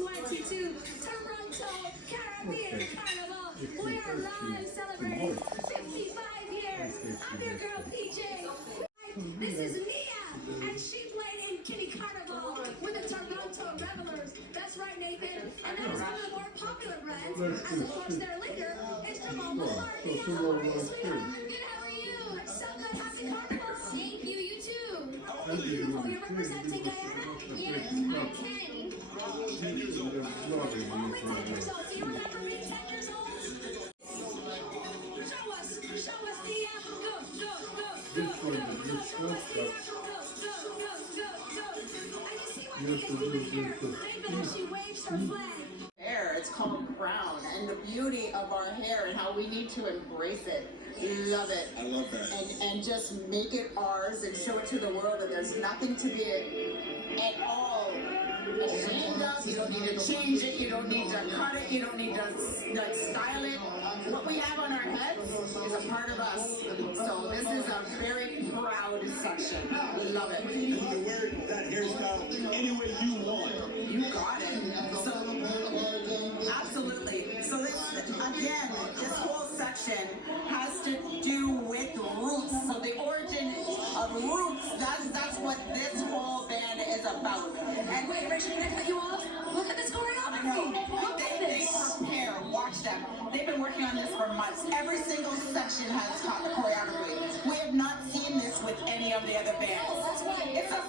2022 Toronto Caribbean Carnival. We are live celebrating 55 years. I'm your girl PJ. This is Mia, and she played in Kitty Carnival with the Toronto Revelers. That's right, Nathan. And that is one of the more popular brands. As of course, their leader is Jamal McCarthy. Good, how are you? So good, happy Carnival. Thank you, you too. Oh, beautiful. You're representing Guyana? Yes, I'm 10. 10 years old. Only 10 years old. Do you remember being 10 years old? Show us the go. Show us the and you see what we can do here. David, as she waves her flag. Hair, it's called brown, and the beauty of our hair and how we need to embrace it. Love it. I love that. And just make it ours and show it to the world that there's nothing to be at all ashamed of. You don't need to change it. You don't need to cut it. You don't need to style it. What we have on our heads is a part of us. So this is a very proud section. We love it. And you can wear that hairstyle any way you want. You got it. So absolutely. So this whole section has to do with roots. So the origin of roots, that's what this whole band is about. And wait, Rachel, can I cut you off? Look at this choreography. Look at They this. prepare, watch them. They've been working on this for months. Every single section has taught the choreography. We have not seen this with any of the other bands. It's a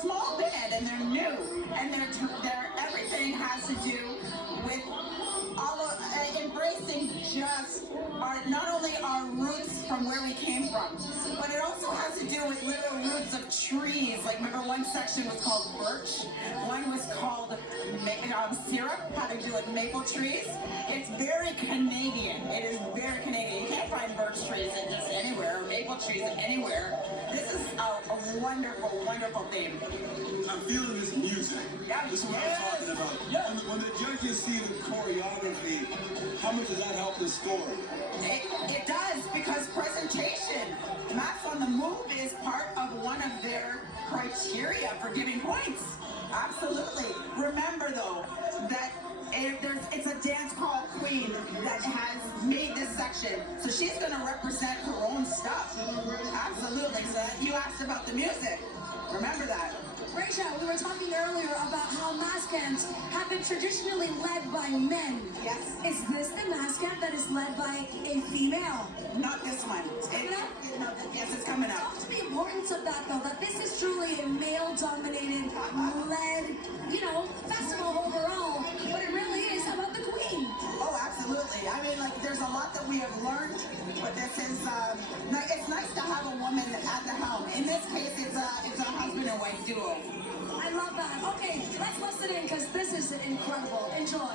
small band, and they're new, and they're everything has to do with all of embracing just not only our roots from where we came from, but it also has to do with little roots of trees. Like remember, one section was called birch, one was called syrup, having to do with maple trees. It's very Canadian. It is very Canadian. You can't find birch trees in just anywhere, or maple trees anywhere. This is a wonderful, wonderful theme. I'm feeling this music. Yeah, This is what I'm talking about. Yeah. When the judges see the choreography, how much does that help the story? It does, because presentation, Maths on the Move is part of one of their criteria for giving points. Absolutely. Remember though, that it's a dance called Queen that has made this section. So she's going to represent her own stuff. Absolutely. So you asked about the music. Remember that. Rachel, we were talking earlier about how mass camps have been traditionally led by men. Yes. Is this the mass camp that is led by a female? Not this one. It's coming up? Yes, it's coming up. Talk to the importance of that, though, that this is truly a male-dominated, led, festival overall, but it really is about the queen. Oh, absolutely. I mean, like, there's a lot that we have learned, but this is, it's nice to have a woman at the helm. In this case, it's a husband and wife duo. I love that. Okay, let's listen in, because this is incredible. Enjoy.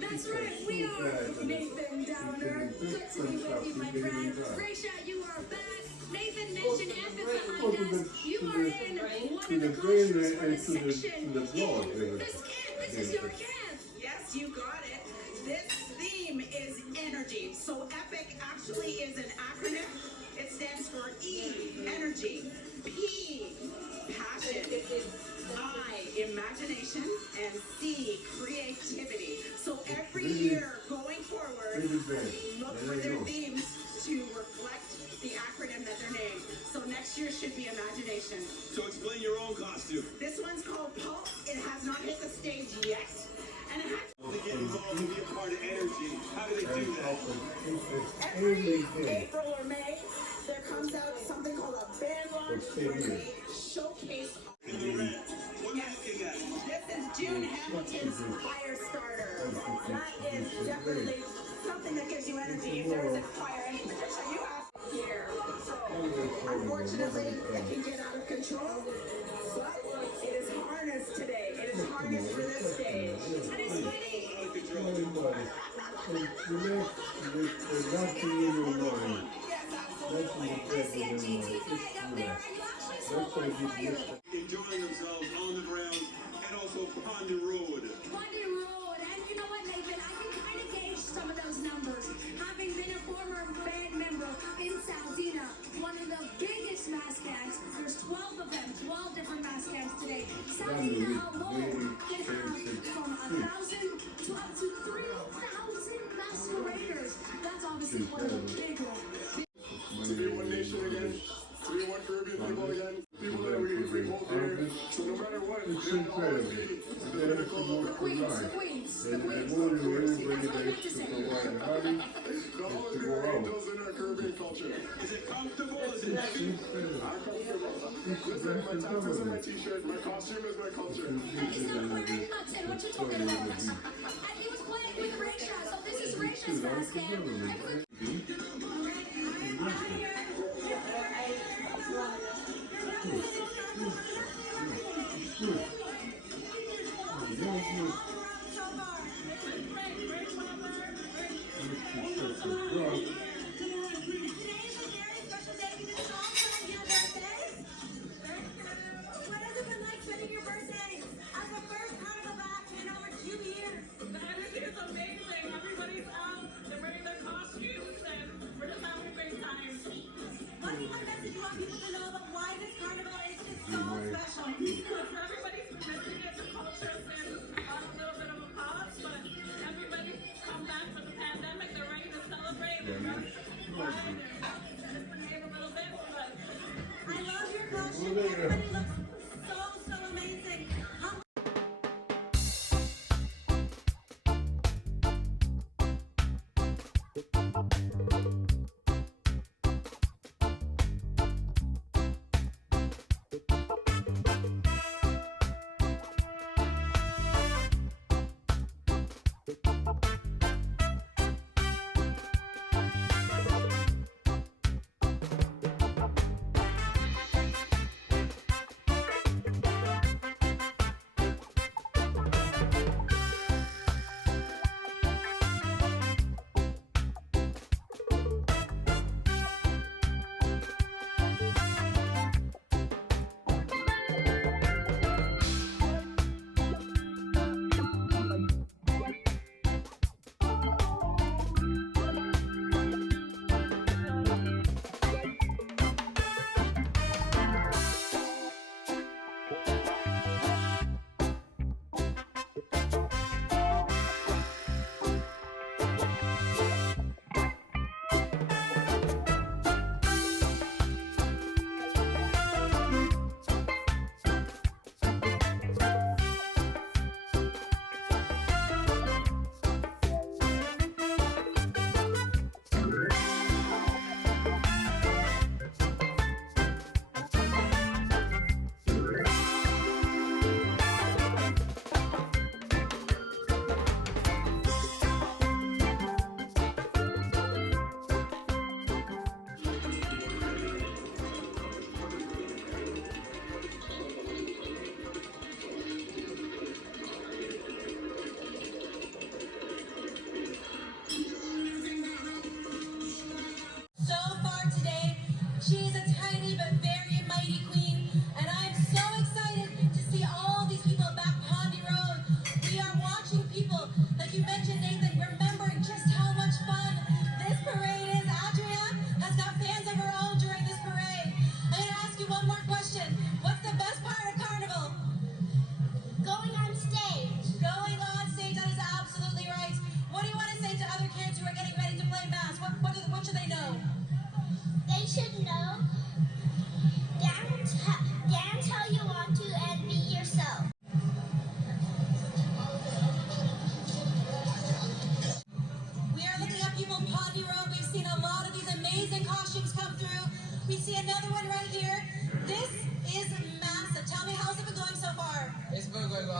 That's right, we are Nathan Downer. Good to be with you, my friend. Rachel, you are back. Nathan mentioned Epic behind us. You are in one of the costumes for this section. This is your camp. Yes, you got it. This theme is energy. So EPIC actually is an acronym. It stands for E, energy, P, passion, I, imagination, and C, creativity. So every year going forward, look for their themes to reflect the acronym that they're named. So next year should be imagination. So explain your own costume. This one's called Pulse. It has not hit the stage yet. And it has To get involved and be a part of energy, how do they do that? every April or May, there comes out something called a band launch where they showcase. In the red, what are you looking at? This is June Hamilton's fire starter. That is definitely something something that gives you energy. If there isn't fire, any Patricia, you have here. So, unfortunately, it can get out of control. But it is harnessed today. It is harnessed for this stage. And it's funny. Enjoying themselves on the ground and also Pondy Road. Grande Road, and you know what, Nathan? I can kind of gauge some of those numbers. Having been a former band member in Saldina, one of the biggest mass bands, there's 12 of them, 12 different mass bands today. Saldina alone can have from 1,000 to up to 3,000 masqueraders. That's obviously one of the big ones. To be one nation again, to be one Caribbean people again, people that we hold here. So no matter what, it's incredible. The Queens, the Queens, the Queens. One of the ways That's what I have to to say. provide hardy the whole is to go out. angels in our Caribbean culture. Is it comfortable? Is it heavy? I'm comfortable. Listen, my tattoos are my t-shirt, my costume is my culture. He's not wearing mutton, what you talking about? And he was playing with Raisha, so this is Raisha's mask and Everybody looks so amazing.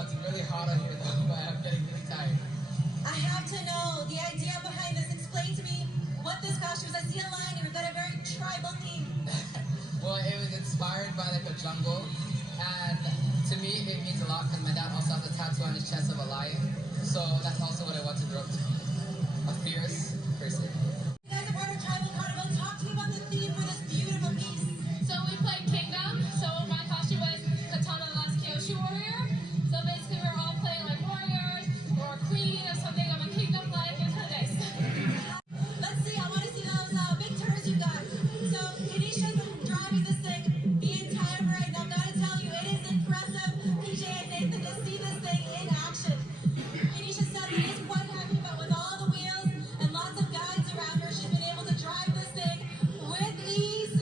It's really hot out here though, but I'm getting really tired. I have to know the idea behind this. Explain by like a jungle, and to me it means a lot because my dad also has a tattoo on his chest of a lion, so that's also what I want to grow up to be, a fierce person. You guys are part of Tribal Carnival. Talk to me about the theme for this beautiful piece. So we played Kingdom, so my costume was Katana the Last Kyoshi Warrior. So basically we're all playing like warriors or a queen or something of a kingdom flag in her days. Let's see, I want to see those big turns you got. So Kenisha's been driving this thing the entire parade. Now, gotta tell you, it is impressive, PJ and Nathan, to see this thing in action. Kenisha said it is quite happy, but with all the wheels and lots of guides around her, she's been able to drive this thing with ease.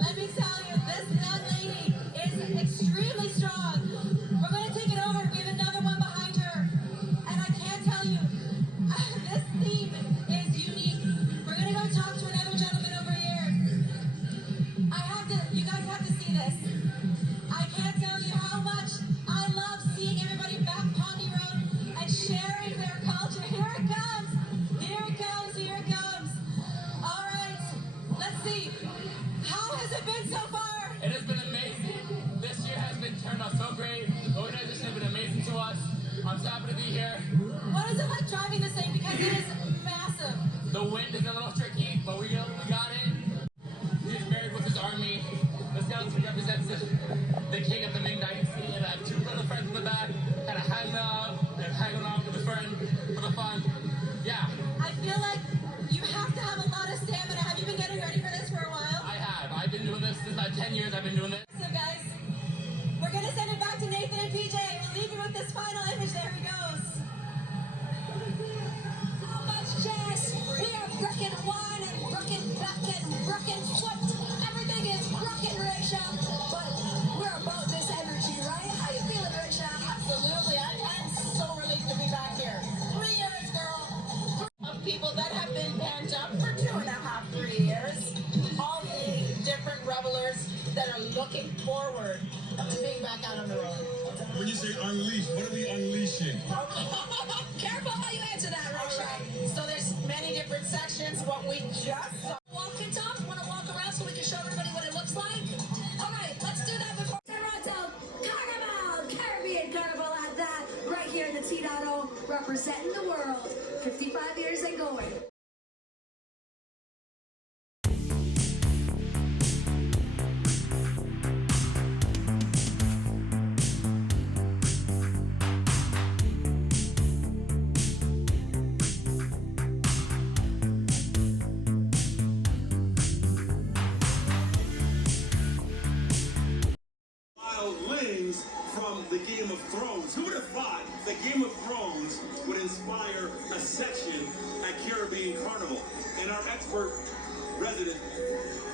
Let me tell you, this young lady is extremely strong. We're going to take it over. We have another one behind her. And I can't tell you, this theme is unique. We're going to go talk to another gentleman over here. You guys have to see this. I can't tell you how much I love seeing everybody back Pondy Road and sharing their culture. Here it comes. Here it comes. Here it comes. All right. Let's see. How has it been so far? It has been amazing. This year has been turned out so great. The organization has been amazing to us. I'm so happy to be here. What is it like driving this thing? Because it is massive. The wind is a little tricky, but we got it. He is married with his army. The skeleton represents the king of the Ming Dynasty, and I have two little friends in the back, kind of hanging out and hanging out with a friend for the fun. Yeah, I feel like you have to have a lot of stamina. Have you been getting ready for this for a while? I have. I've been doing this since about 10 years. I've been doing this. So guys, we're gonna send it back to Nathan and PJ. We'll leave you with this final image. There he goes. How much jazz? We are brooking wine and brooking back and brooking foot. Everything is brooking, Risha. But we're about this energy, right? How you feeling, Risha? Absolutely. I'm so relieved to be back here. 3 years, girl, of people that have been pent up for 2.5, 3 years. All the different revelers that are looking forward to being back out on the road. When you say unleash, what are we unleashing? Careful how you answer that, All Risha. right. So there's many different sections. What we just saw. Walk it up. Want to walk around so we can show everybody what it looks like? All right, let's do that before Toronto Carnival, Caribbean Carnival at that, right here in the T.O, representing the world. 55 years and going. Wildlings from the Game of Thrones. Who would have thought the Game of Thrones would inspire a section at Caribbean Carnival? And our expert resident,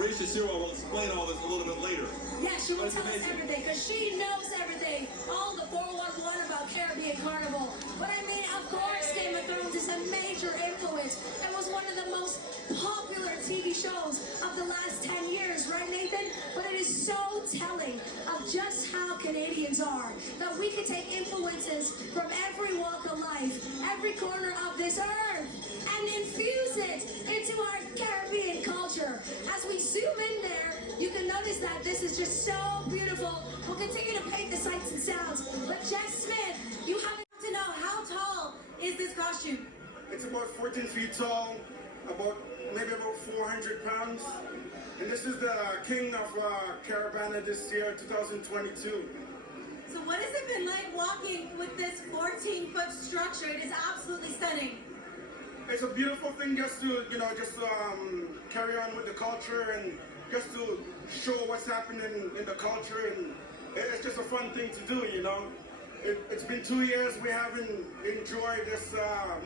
Rachel Cyril, will explain all this a little bit later. Yeah, she will But it's tell us amazing. everything because she knows everything. All the 411 about Caribbean Carnival. But I mean, of course, Game of Thrones is a major influence and was one of the most popular TV shows of the last 10 years, right, Nathan? But it is so telling of just how Canadians are, that we can take influences from every walk of life, every corner of this earth, and infuse it into our Caribbean culture. As we zoom in there, you can notice that this is just so beautiful. We'll continue to paint the sights and sounds. But Jess Smith, you have To know how tall is this costume? It's about 14 feet tall, maybe about 400 pounds. And this is the king of Caravana this year, 2022. So what has it been like walking with this 14-foot structure? It is absolutely stunning. It's a beautiful thing just to, carry on with the culture and just to show what's happening in the culture. And it's just a fun thing to do, you know. It's been 2 years we haven't enjoyed this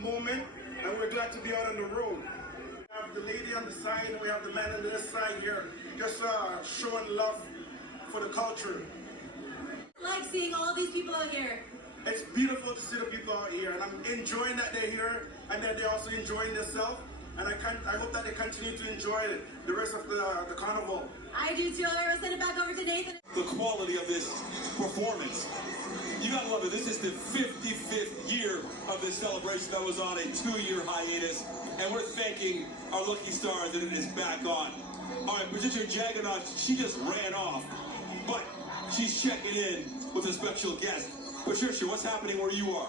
moment, and we're glad to be out on the road. We have the lady on the side, and we have the man on this side here, just showing love for the culture. Like seeing all these people out here. It's beautiful to see the people out here, and I'm enjoying that they're here, and that they're also enjoying themselves. And I hope that they continue to enjoy the rest of the carnival. I do too. I will send it back over to Nathan. The quality of this performance. You gotta love it. This is the 55th year of this celebration that was on a 2-year hiatus, and we're thanking our lucky stars that it is back on. All right, Patricia Jaggernaut, she just ran off But she's checking in with a special guest. Patricia, what's happening where you are?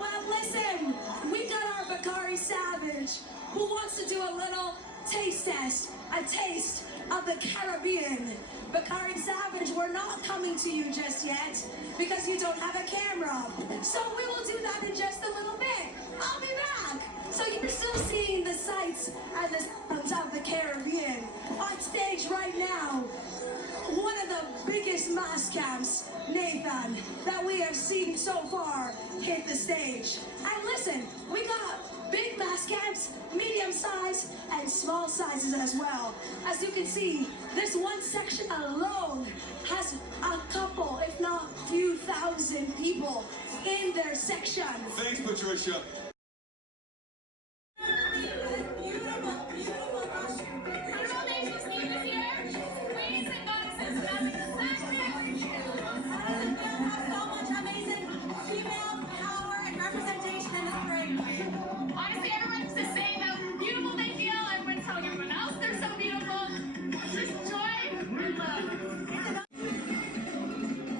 Well, listen, we got our Bakari Savage, who wants to do a little taste test, a taste of the Caribbean. Bakari Savage, we're not coming to you just yet because you don't have a camera. So we will do that in just a little bit. I'll be back. So you're still seeing the sights and the sounds of the Caribbean. On stage right now, one of the biggest mass camps, Nathan, that we have seen so far hit the stage. And listen, we got big mass camps, medium size, and small sizes as well. As you can see, this one section alone has a couple, if not few thousand people in their section. Thanks, Patricia.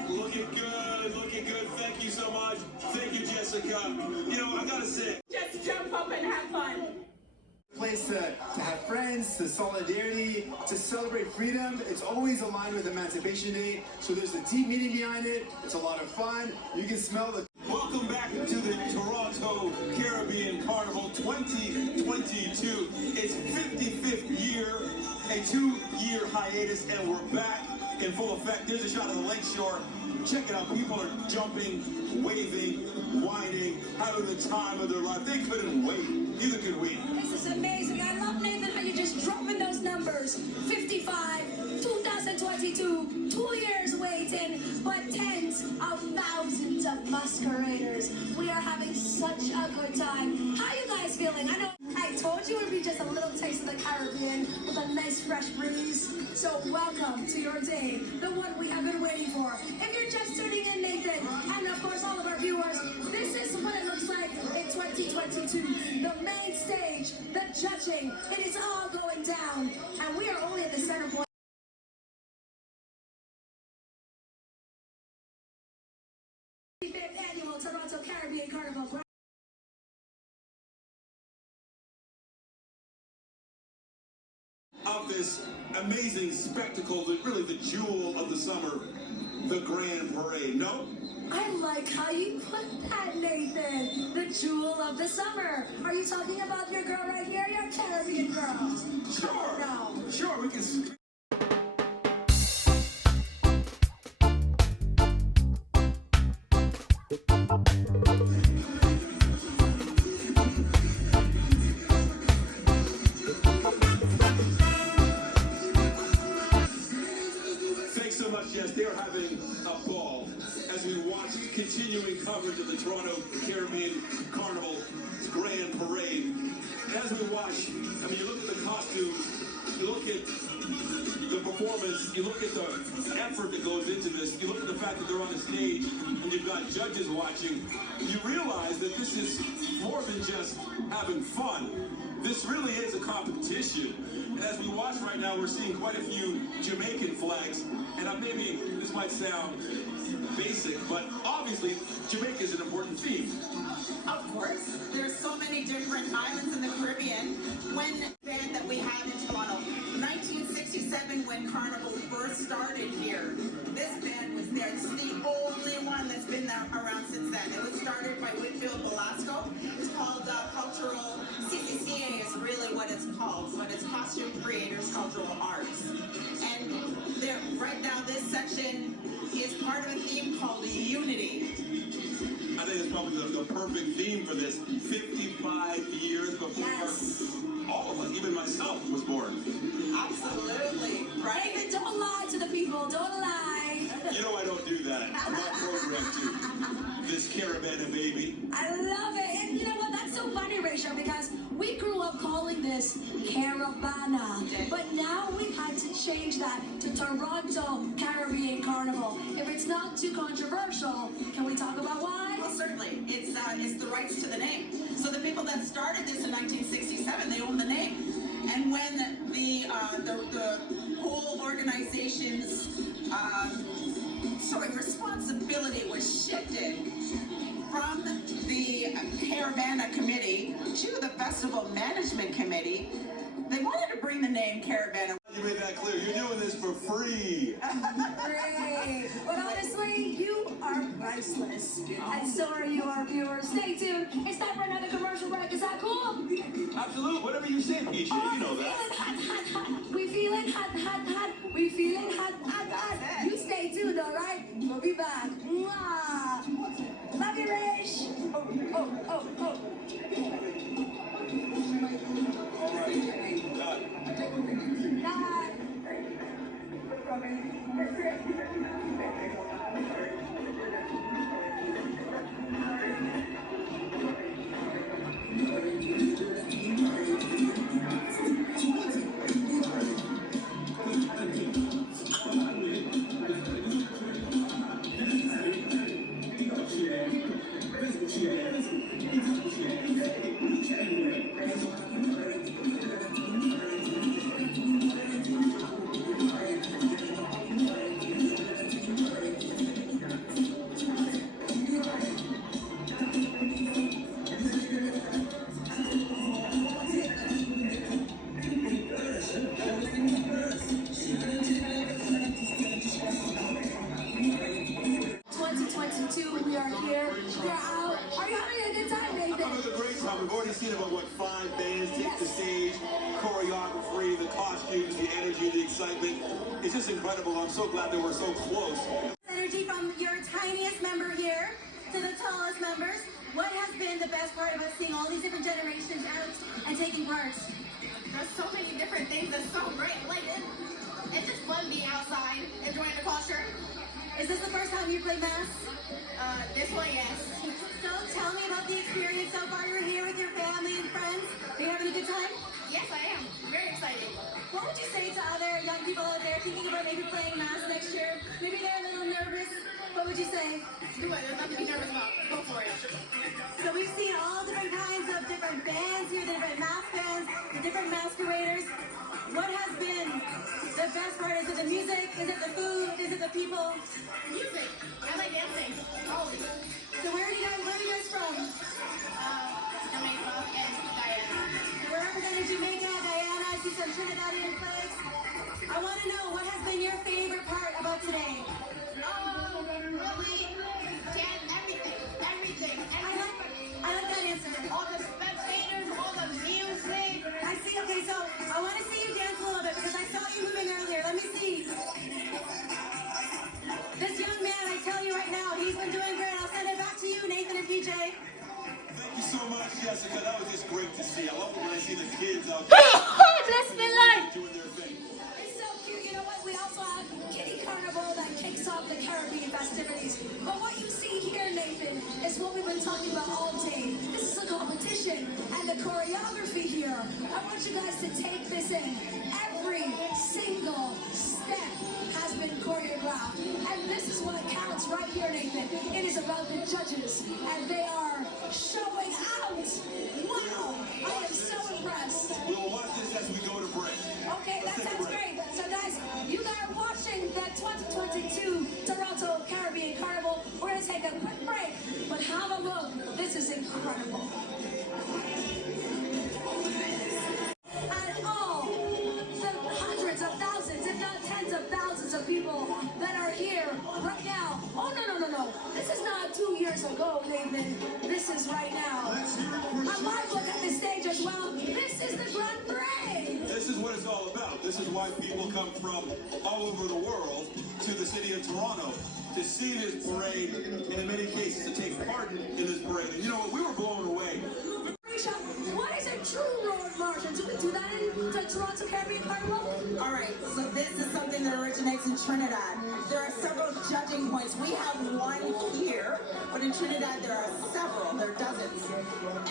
Looking good. Thank you so much. Thank you, Jessica. You know, I gotta say, Just jump up and have fun. Place to have friends, to solidarity, to celebrate freedom. It's always aligned with Emancipation Day, so there's a deep meaning behind it. It's a lot of fun. You can smell the... welcome back to the Toronto Caribbean Carnival 2022. It's 55th year, a 2-year hiatus, and we're back in full effect. There's a shot of the lakeshore. Check it out. People are jumping, waving, whining, having the time of their life. They couldn't wait. Neither could we. This is amazing. I love, Nathan, how you just dropping those numbers. 55, 2022, 2 years waiting, but tens of thousands of masqueraders. We are having such a good time. How you guys feeling? I know I told you it would be just a little taste of the Caribbean with a nice fresh breeze. So welcome to your day, the one we have been waiting for. If you're just tuning in, Nathan, and of course all of our viewers, this is what it looks like in 2022. The main stage, the judging, it is all going down, and we are only at the center point. Annual Toronto Caribbean Carnival. Of this amazing spectacle, really the jewel of the summer, the Grande Parade. No? I like how you put that, Nathan. The jewel of the summer. Are you talking about your girl right here, your Caribbean girl? Sure. No. Sure, we can... Thanks so much, Jess. They're having a ball as we watch continuing coverage of the Toronto Caribbean Carnival Grande Parade. And as we watch, I mean, you look at the costumes, you look at the performance, you look at the effort that goes into this, you look at the fact that they're on the stage and you've got judges watching, you realize that this is more than just having fun. This really is a competition. And as we watch right now, we're seeing quite a few Jamaican flags. And maybe this might sound basic, but obviously Jamaica is an important theme. Of course, there's so many different islands in the Caribbean. When the band that we have in Toronto, 1967, when Carnival first started here, this band was there. It's the only one that's been there around since then. It was started by Whitfield Velasco. It's called Cultural, CCCA is really what it's called, but it's Costume Creators Cultural Arts. And right now this section is part of a theme called Unity. I think it's probably the perfect theme for this. 55 years before all of us, even myself, was born. Absolutely, right? Nathan, don't lie to the people. Don't lie. You know I don't do that. I'm not programmed to. This Caravana baby. I love it. And you know what? That's so funny, Rachel, because we grew up calling this Caravana. But now we've had to change that to Toronto Caribbean Carnival. If it's not too controversial, can we talk about why? Well, certainly. It's the rights to the name. So the people that started this in 1967, they own the name. And when the whole organization's responsibility was shifted from the Caravana Committee to the Festival Management Committee. They wanted to bring the name Caravana. You made that clear. You're doing this for free. Great. But honestly, you are priceless. And so are you, our viewers. Stay tuned. It's time for another commercial break. Is that cool? Absolutely. Whatever you say, PJ. You know that. We feeling hot, hot, hot. We feeling hot, hot, hot. You stay tuned, all right? We'll be back. Mwah. Love you, Rich. Oh. All right. Done. We've already seen about, 5 bands take the stage, choreography, the costumes, the energy, the excitement. It's just incredible. I'm so glad that we're so close. Energy from your tiniest member here to the tallest members. What has been the best part about seeing all these different generations out and taking part? There's so many different things that's so great. Like, it's just fun being outside, enjoying the culture. Is this the first time you played Mass? This one, yes. So tell me about the experience so far. You're here with your family and friends. Are you having a good time? Yes, I am. Very excited. What would you say to other young people out there thinking about maybe playing Mass next year? Maybe they're a little nervous. What would you say? Do it. There's nothing to be nervous about. Go for it. So we've seen all different kinds of different bands here, the different mass bands, the different masqueraders. What has been the best part? Is it the music? Is it the food? Is it the people? Music. I like dancing. Always. So where are you guys from? Jamaica and Guyana. We're representing Jamaica, Guyana. I see some Trinidadian flags. I want to know, what has been your favorite part about today? Really, everything. I like that answer. All the spectators, all the music. I see. Okay, so I want to see you dance a little bit because I saw you moving earlier. Let me see. This young man, I tell you right now, he's been doing great. I'll send it back to you, Nathan and PJ. Thank you so much, Jessica. That was just great to see. I love it when I see the kids out there doing their thing. It's so cute. You know what? We also have Kitty Carnival that kicks off the Caribbean festivities. But what you see here, Nathan, is what we've been talking about all day. This is a competition, and the choreography here. I want you guys to take this in. Every single step has been choreographed, and this is what counts right here, Nathan. It is about the judges, and they are showing out. Wow, I am so impressed. We'll watch this as we go to break. Okay, that sounds great. So guys, you are watching the 2022 Toronto Caribbean Carnival. We're going to take a quick break, but have a look. This is incredible. And all the hundreds of thousands, if not tens of thousands of people that are here right now. Oh, no. This is not 2 years ago, Nathan. This is right now. I might look at the stage as well. This is the Grande Parade. This is what it's all about. This is why people come from all over the world to the city of Toronto to see this parade, and in many cases to take part in this parade. And you know what? We were blown away. What is a true road march? Do we do that in the Toronto Caribbean Carnival? All right, so this is something that originates in Trinidad. There are several judging points. We have one here, but in Trinidad there are several. There are dozens.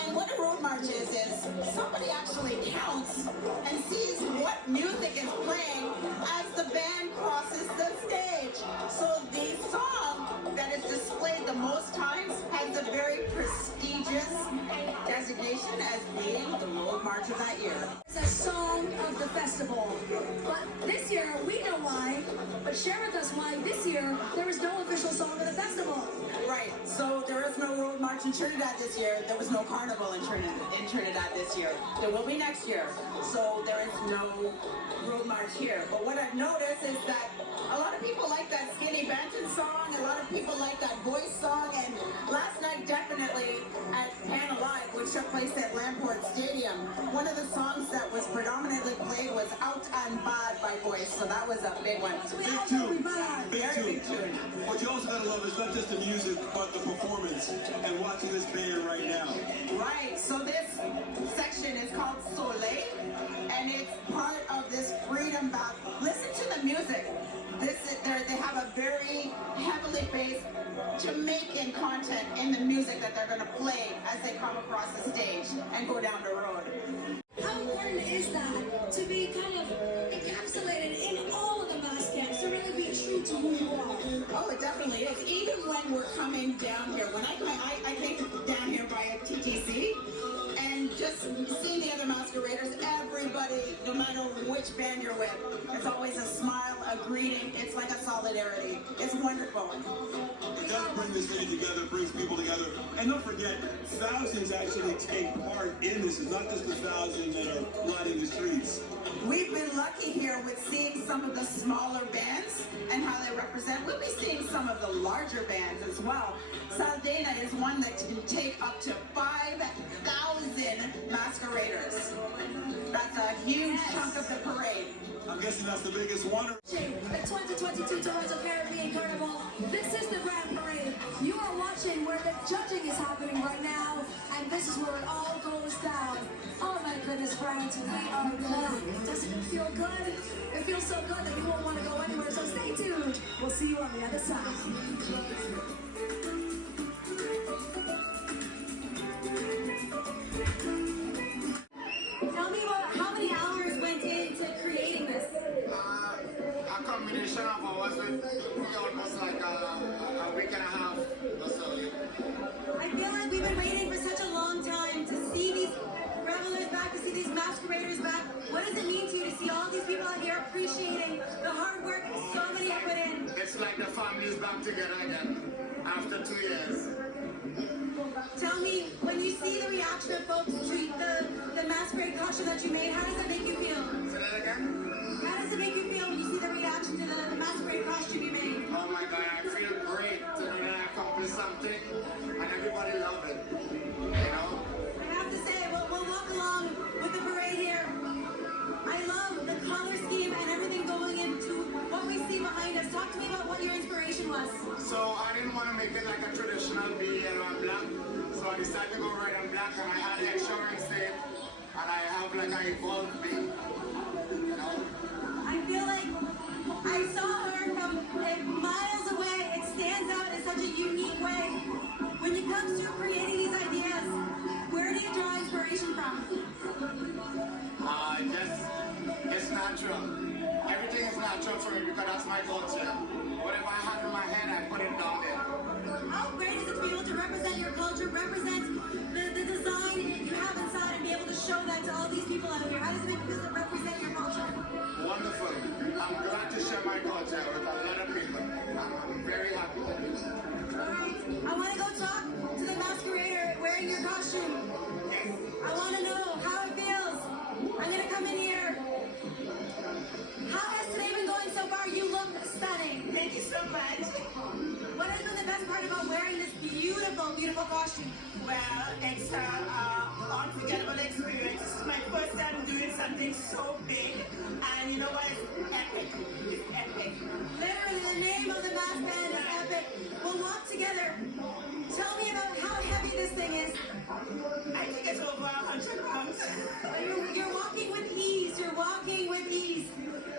And what a road march marches is somebody actually counts and sees what music is playing as the band crosses the stage. So the song that is displayed the most times has a very prestigious designation as being the Road March of that year. It's a song of the festival. But this year, we know why, but share with us why this year there is no official song of the festival. Right, so there is no Road March in Trinidad this year. There was no carnival in Trinidad this year. There will be next year. So there is no Road March here. But what I've noticed is that a lot of people like that Skinny Banton song. A lot of people like that voice song. And last night, definitely at Pan Alive, which took place at Lamport Stadium, one of the songs that was predominantly played was Out and Bad by Voice. So that was a big one. Big tune. Big tune. What you also gotta love is not just the music, but the performance and watching this band right now. Right, so this section is called Soleil, and it's part of this freedom bath. Listen to the music. They have a very heavily based Jamaican content in the music that they're going to play as they come across the stage and go down the road. How important is that to be kind of encapsulated in all of the mass camps, to really be true to who you are? Oh, it definitely is. Even when we're coming down here, when I came down here via TTC, and just seeing the other masqueraders, everybody, no matter which band you're with, it's always a smile, a greeting. It's like a solidarity. It's wonderful. It does bring the city together, brings people together. And don't forget, thousands actually take part in this. It's not just the thousands that are lining the streets. We've been lucky here with seeing some of the smaller bands and how they represent. We'll be seeing some of the larger bands as well. Saldana is one that can take up to 5,000 masqueraders. That's a huge chunk of the parade. I'm guessing that's the biggest one. The 2022 Toronto Caribbean Carnival. This is the Grande Parade. You are watching where the judging is happening right now, and this is where it all goes down. Oh my goodness, friends, we are good. Doesn't it feel good? It feels so good that you won't want to go anywhere, so stay tuned. We'll see you on the other side. Tell me about how many hours went into creating this. A combination of hours with almost like a week and a half or so. I feel like we've been waiting for such a long time to see these revelers back, to see these masqueraders back. What does it mean to you to see all these people out here appreciating the hard work so many have put in? It's like the family's back together again after 2 years. Tell me, when you see the reaction of folks to the masquerade costume that you made, how does that make you feel? Say that again? How does it make you feel when you see the reaction to the masquerade costume you made? Oh my God, I feel great to know that I accomplished something and everybody loved it. You know? I have to say, we'll walk along with the parade here. I love the color scheme and everything going into what we see behind us. Talk to me about what your inspiration was. So I didn't want to make it like a traditional be yellow and black. So I decided to go red and black, and I had extra rings there, and I have like an evolved be. You know? I feel like I saw her from miles away. It stands out in such a unique way. When it comes to creating these ideas, where do you draw inspiration from? It's natural. Everything is natural for me because that's my culture. Whatever I have in my head, I put it down there. How great is it to be able to represent your culture, represent the design you have inside, and be able to show that to all these people out here? How does it make you feel to represent your culture? Wonderful. I'm glad to share my culture with a lot of people. I'm very happy. Alright, I want to go talk to the masquerader wearing your costume. I want to know how it feels. I'm going to come in here. How has today been going so far? You look stunning. Thank you so much. What has been the best part about wearing this beautiful, beautiful costume? Well, it's an unforgettable experience. This is my first time doing something so big, and you know what? It's epic. It's epic. Literally, the name of the mass band is epic. We'll walk together. Tell me about how heavy this thing is. I think it's over 100 pounds. You're walking with ease. You're walking with ease.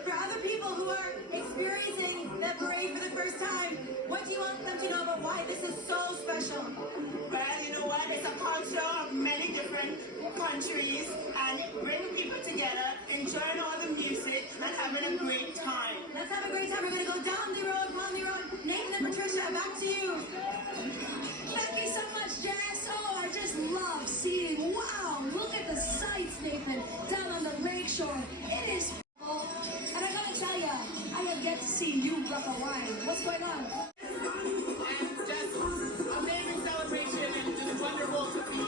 For other people who are experiencing the parade for the first time, what do you want them to know about why this is so special? Well, you know what? It's a culture of many different countries and bringing people together, enjoying all the music, and having a great time. Let's have a great time. We're going to go down the road. Nathan and Patricia, back to you. Thank you so much, Jess. Oh, I just love seeing. Wow, look at the sights, Nathan, down on the lakeshore. It is. And I gotta tell you, I have yet to see you drop a wine. What's going on? And just amazing celebration and just wonderful to be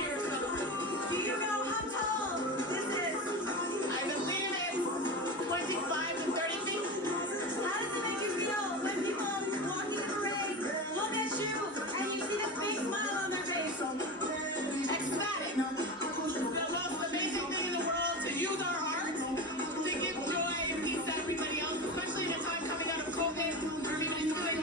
here celebrating. Do you know how tall this is? I believe it's 25 to 30 feet. How does it make you feel when people walking the parade look at you and you see this big smile on their face? Ecstatic. The most amazing thing in the world to use our hearts to give joy and peace to everybody else, especially in a time coming out of COVID where everybody's feeling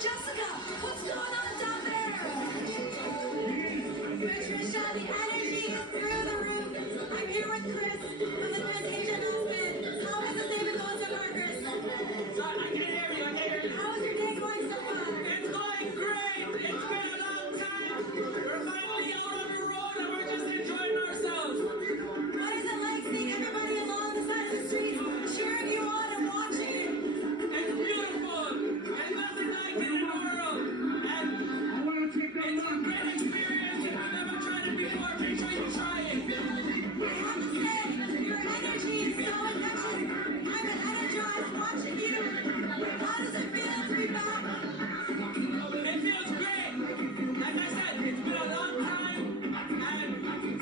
Jessica, what's going on down there? Patricia, the energy is through the roof. I'm here with Chris from the Presentation Announcement. How has the day been going so far, Chris? I can't hear you. How is your day going so far? It's going great. It's been a long time. We're finally out on the road and we're just enjoying ourselves. What is it like seeing everybody along the side of the street cheering you on and watching you? It's beautiful. There's nothing like it in the world. And it's a great experience. If you've never tried it before, make sure you try it. I have to say, your energy is so infectious. I've been energized watching you. How does it feel to be back? It feels great. Like I said, it's been a long time, and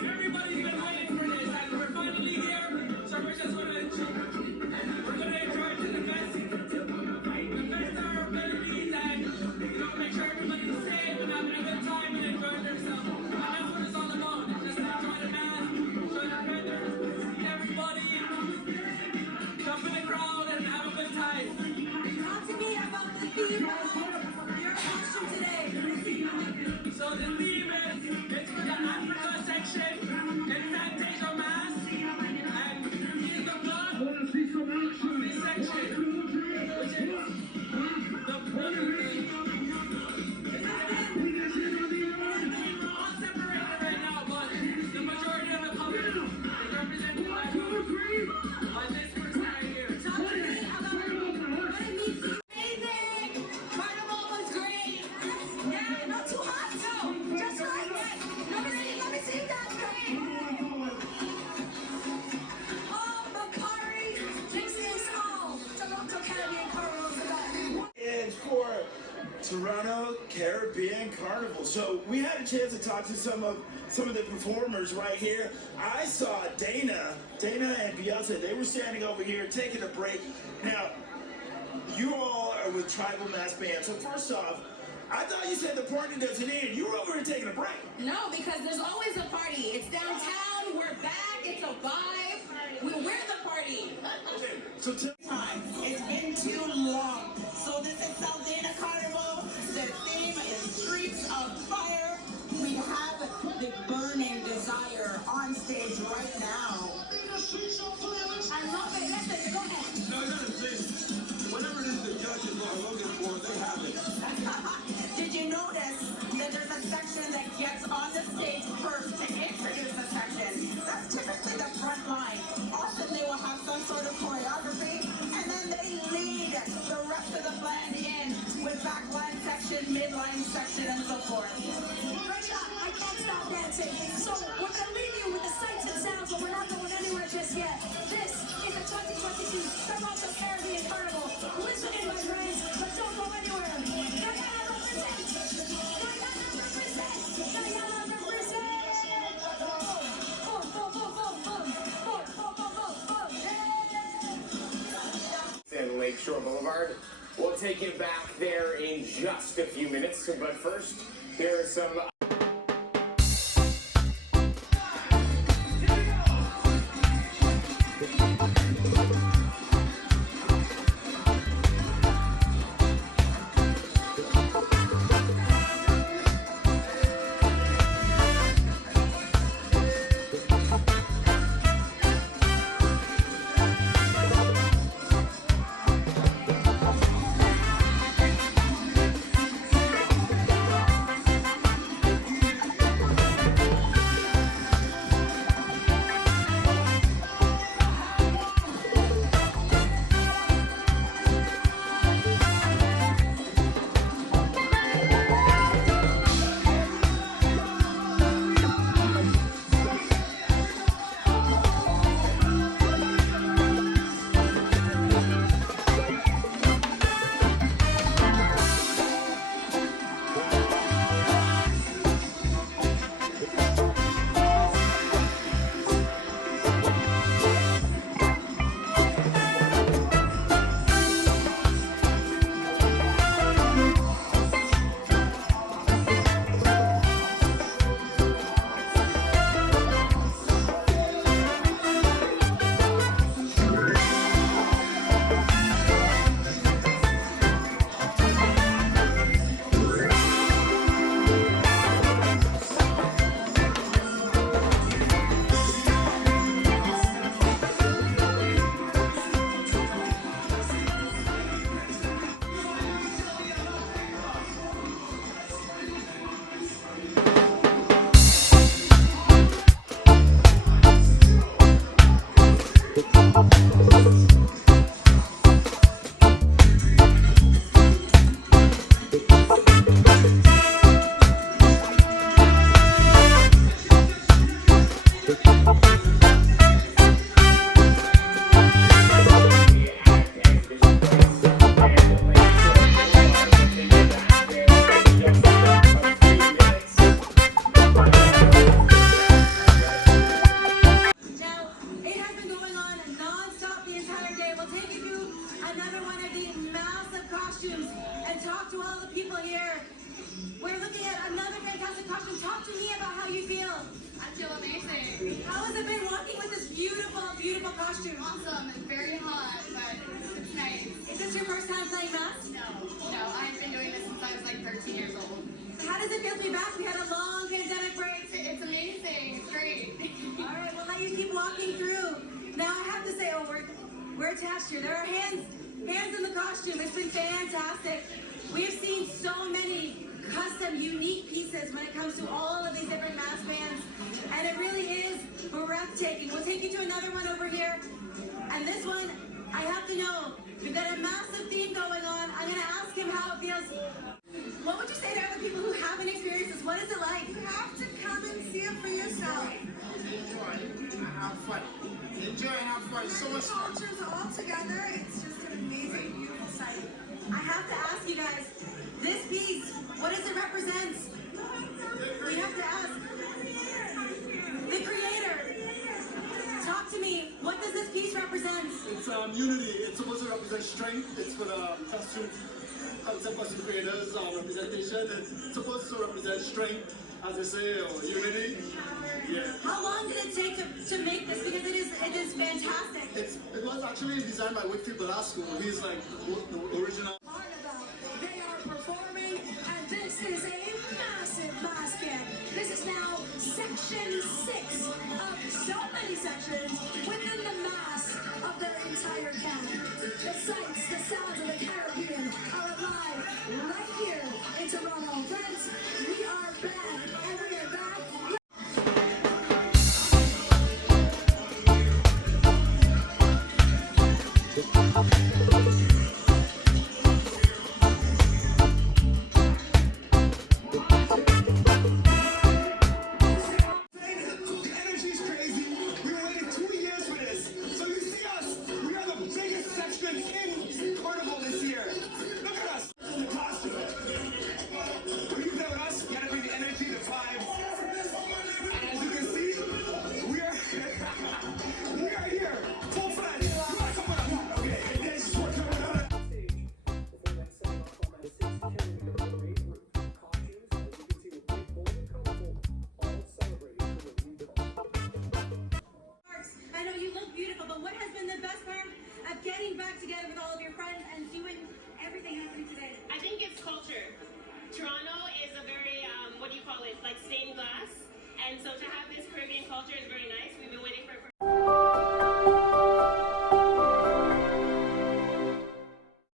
everybody's been waiting for this, and we're finally here. So we're just gonna enjoy it to the best of our abilities, and make sure everybody's safe and having a good time and enjoying themselves. And that's what it's all about. It's just enjoy the mass, enjoy the weather, see everybody, jump in the crowd, and have a good time. Talk to me about the theme behind your costume today. So the theme is, it's for the Africa section, ecstatic mass, and here's the blood of this section, which is the blood of the we're all separated right now, but the majority of the public is represented by this person right here. Talk to me about what it means to you. Amazing! Carnival was great! Yeah, not too hot, no! Just right! Let me see that great! Oh, Bakari! This is all Toronto Caribbean Carnival today. And for Toronto Caribbean Carnival. So we had a chance to talk to some of the performers right here. I saw Dana and Beyonce. They were standing over here taking a break. Now, you all are with Tribal Mass Band. So first off, I thought you said the party doesn't end. You were over here taking a break. No, because there's always a party. It's downtown. We're back. It's a vibe. We're the party. Okay, so Time. It's been too long. So this is South Dana Carnival. The theme is Streets of Fire. We have the burning desire on stage right now. I love it. Listen, go ahead. No, you gotta see. Whatever it is the judges are looking for, they have it. Did you notice that there's a section that gets on the stage first to introduce the section? That's typically the front line. Often they will have some sort of choreography, and then they lead the rest of the band in with backline section, midline section, and so forth. Rachel, I can't stop dancing. So we're going to leave you with the sights and sounds, but we're not going anywhere just yet. This is the 2022 Toronto Caribbean Carnival. Listen in, my friends, but don't go anywhere. Guyana represents! Guyana represents! Guyana represents! Boom, boom, boom, boom, boom. Boom, boom, boom, boom, boom. Yeah! And Lakeshore Boulevard. We'll take you back there in just a few minutes, but first, there are some here. We're looking at another fantastic costume. Talk to me about how you feel. I feel amazing. How has it been walking with this beautiful, beautiful costume? Awesome. It's very hot, but it's nice. Is this your first time playing mask? No, I've been doing this since I was like 13 years old. How does it feel to be back? We had a long pandemic break. It's amazing. It's great. All right, we'll let you keep walking through. Now I have to say, we're attached here. There are hands in the costume. It's been fantastic. We have seen so many custom, unique pieces when it comes to all of these different mask bands, and it really is breathtaking. We'll take you to another one over here, and this one, I have to know, we've got a massive theme going on. I'm going to ask him how it feels. What would you say to other people who haven't experienced this? What is it like? You have to come and see it for yourself. Enjoy and have fun. Enjoy and have fun. So much fun. Cultures all together. It's just an amazing, beautiful sight. I have to ask you guys, this piece, what does it represent? We have to ask. The creator. Talk to me. What does this piece represent? It's unity. It's supposed to represent strength. It's for the costume creators representation. It's supposed to represent strength, as they say, or unity. Yeah. How long did it take to make this? Because it is fantastic. It was actually designed by Whitfield Velasco. He's like the original. They are performing, and this is a massive mask band. This is now section 6 of so many sections within the mass of their entire camp. The sights, the sounds of the Caribbean are alive right here in Toronto. Friends, we are back, and we are back. Getting back together with all of your friends and doing everything happening today? I think it's culture. Toronto is a very, like stained glass. And so to have this Caribbean culture is very nice. We've been waiting for